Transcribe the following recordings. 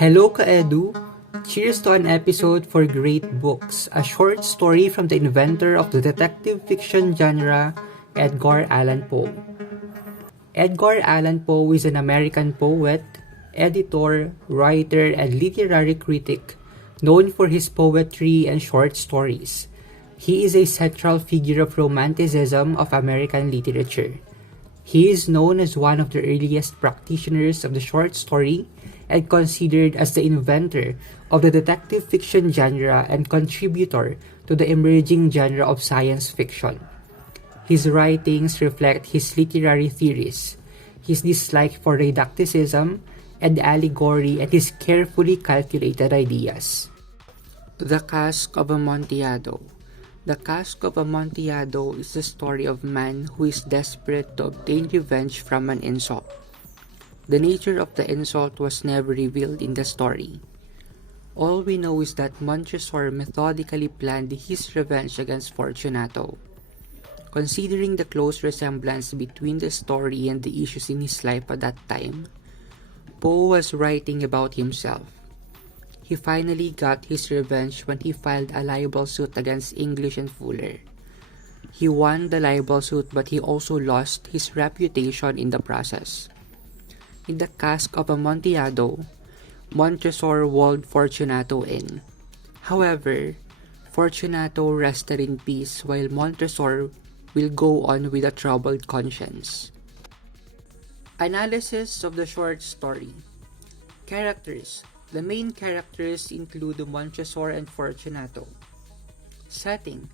Hello, Ka Edu. Cheers to an episode for great books, a short story from the inventor of the detective fiction genre, Edgar Allan Poe. Edgar Allan Poe is an American poet, editor, writer, and literary critic known for his poetry and short stories. He is a central figure of Romanticism of American literature. He is known as one of the earliest practitioners of the short story and considered as the inventor of the detective fiction genre and contributor to the emerging genre of science fiction. His writings reflect his literary theories, his dislike for didacticism and allegory, and his carefully calculated ideas. The Cask of Amontillado. The Cask of Amontillado is the story of a man who is desperate to obtain revenge from an insult. The nature of the insult was never revealed in the story. All we know is that Montresor methodically planned his revenge against Fortunato. Considering the close resemblance between the story and the issues in his life at that time, Poe was writing about himself. He finally got his revenge when he filed a libel suit against English and Fuller. He won the libel suit, but he also lost his reputation in the process. In the Cask of Amontillado, Montresor walled Fortunato in. However, Fortunato rested in peace while Montresor will go on with a troubled conscience. Analysis of the short story. Characters. The main characters include Montresor and Fortunato. Setting.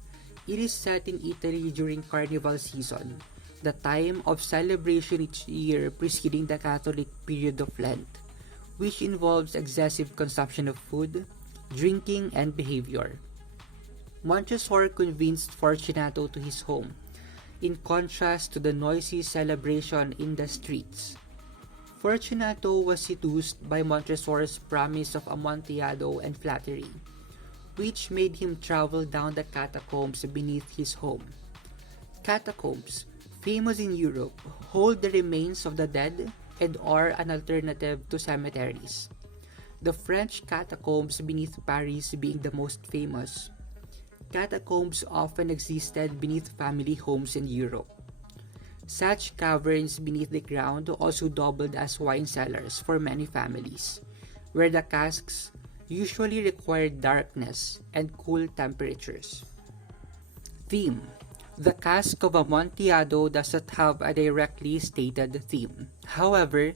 It is set in Italy during Carnival season, the time of celebration each year preceding the Catholic period of Lent, which involves excessive consumption of food, drinking, and behavior. Montresor convinced Fortunato to his home, in contrast to the noisy celebration in the streets. Fortunato was seduced by Montresor's promise of Amontillado and flattery, which made him travel down the catacombs beneath his home. Catacombs, famous in Europe, hold the remains of the dead and are an alternative to cemeteries. The French catacombs beneath Paris being the most famous. Catacombs often existed beneath family homes in Europe. Such caverns beneath the ground also doubled as wine cellars for many families, where the casks usually required darkness and cool temperatures. Theme. The Cask of Amontillado does not have a directly stated theme. However,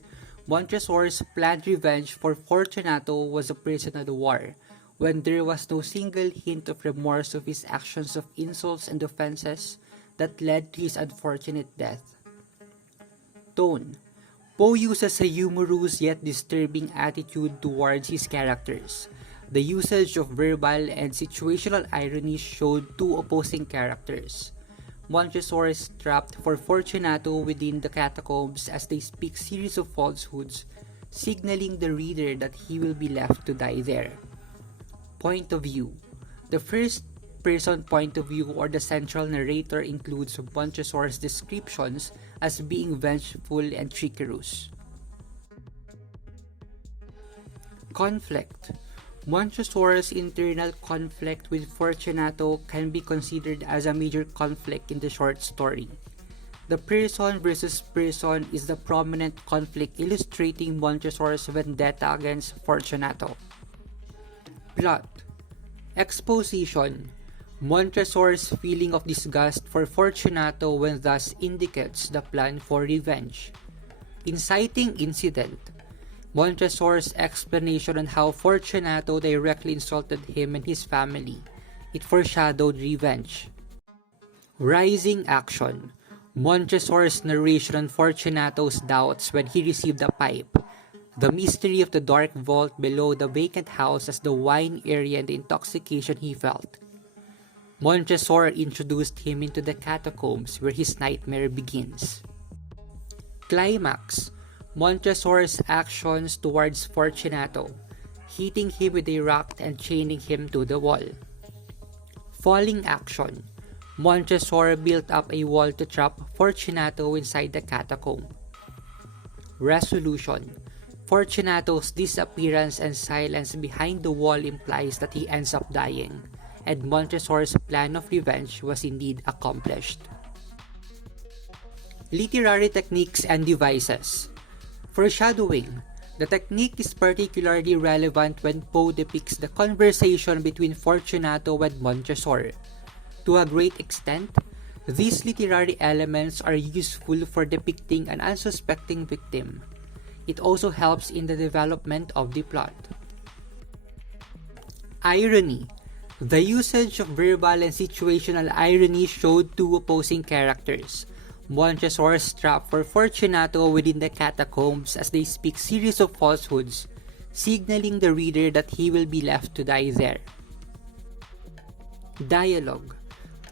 Montresor's planned revenge for Fortunato was a prisoner of war, when there was no single hint of remorse of his actions of insults and offenses that led to his unfortunate death. Tone. Poe uses a humorous yet disturbing attitude towards his characters. The usage of verbal and situational irony showed two opposing characters. Montresor is trapped for Fortunato within the catacombs as they speak series of falsehoods, signaling the reader that he will be left to die there. Point of view. The first-person point of view or the central narrator includes Montresor's descriptions as being vengeful and treacherous. Conflict. Montresor's internal conflict with Fortunato can be considered as a major conflict in the short story. The person versus person is the prominent conflict illustrating Montresor's vendetta against Fortunato. Plot. Exposition. Montresor's feeling of disgust for Fortunato when thus indicates the plan for revenge. Inciting incident. Montresor's explanation on how Fortunato directly insulted him and his family. It foreshadowed revenge. Rising action. Montresor's narration on Fortunato's doubts when he received a pipe. The mystery of the dark vault below the vacant house as the wine area and the intoxication he felt. Montresor introduced him into the catacombs where his nightmare begins. Climax. Montresor's actions towards Fortunato, hitting him with a rock and chaining him to the wall. Falling action. Montresor built up a wall to trap Fortunato inside the catacomb. Resolution. Fortunato's disappearance and silence behind the wall implies that he ends up dying, and Montresor's plan of revenge was indeed accomplished. Literary techniques and devices. Foreshadowing. The technique is particularly relevant when Poe depicts the conversation between Fortunato and Montresor. To a great extent, these literary elements are useful for depicting an unsuspecting victim. It also helps in the development of the plot. Irony. The usage of verbal and situational irony showed two opposing characters. Montresor's trap for Fortunato within the catacombs as they speak series of falsehoods, signaling the reader that he will be left to die there. Dialogue.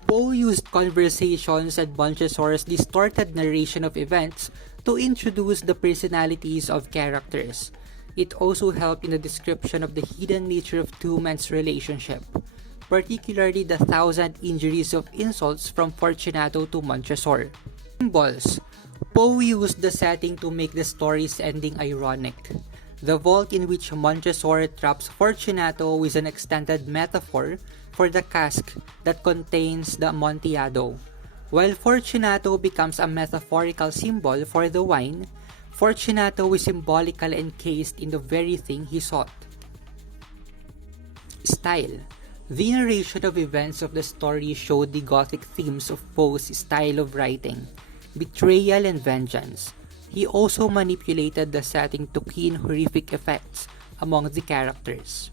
Poe used conversations and Montresor's distorted narration of events to introduce the personalities of characters. It also helped in the description of the hidden nature of two men's relationship, particularly the thousand injuries of insults from Fortunato to Montresor. Symbols. Poe used the setting to make the story's ending ironic. The vault in which Montresor traps Fortunato is an extended metaphor for the cask that contains the Amontillado. While Fortunato becomes a metaphorical symbol for the wine, Fortunato is symbolically encased in the very thing he sought. Style. The narration of events of the story showed the Gothic themes of Poe's style of writing, betrayal and vengeance. He also manipulated the setting to key in horrific effects among the characters.